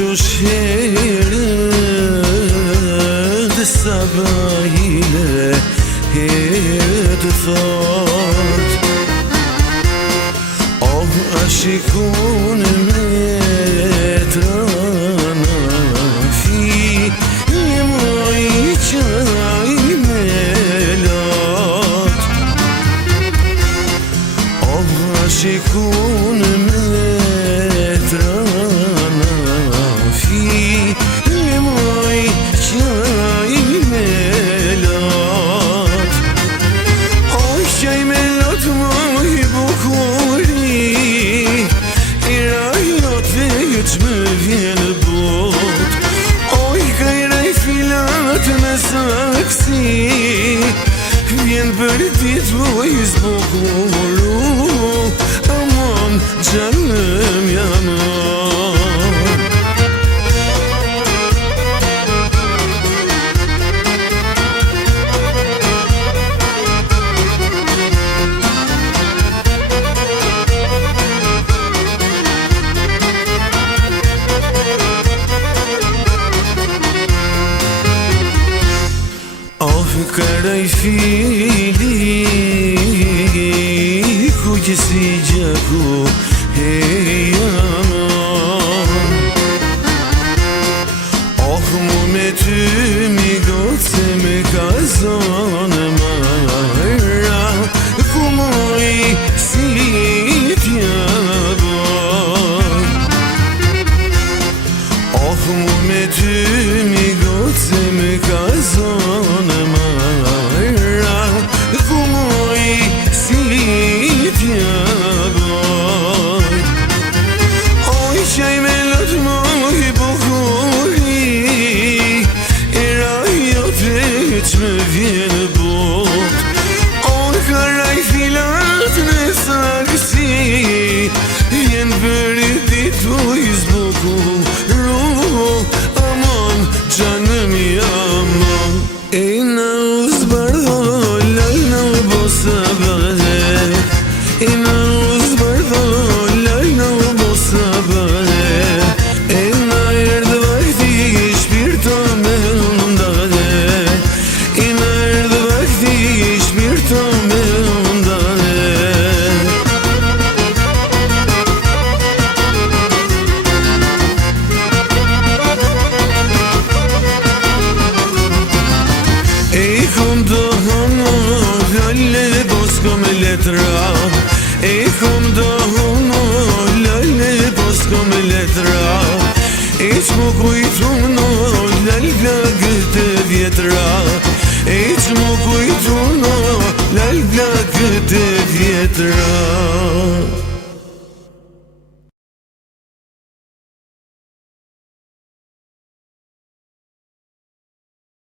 herët sabahile herët thot Oh, a shikun me trana fi një moj qaj me lot Oh, a shikun me trana fi një moj qaj me lot Oh, qaj me lot moj bukuri Që më vjenë bot Oj, kajraj filat me saksi Vjen për dit voj zbukuru Amon, gjanëm jamon Karaj fili ku që si gjaku hejaman Oh, mu me ty mi gotë se me kazonë marra ku moj si t'jabon Oh, mu me ty mi gotë se me kazonë Qaj me lot moj bukuri Era jote që më vjenë bot On karaj filat në saksi Vjen për dit voj zbukuru Amon, gjanëm jamon E na uzbardho lal na bosa bade E na uzbardho lal na bosa bade letra E kom dohuno lale pos kom letra E që mu kujtuno lal glagët e vjetra E që mu kujtuno lal glagët e vjetra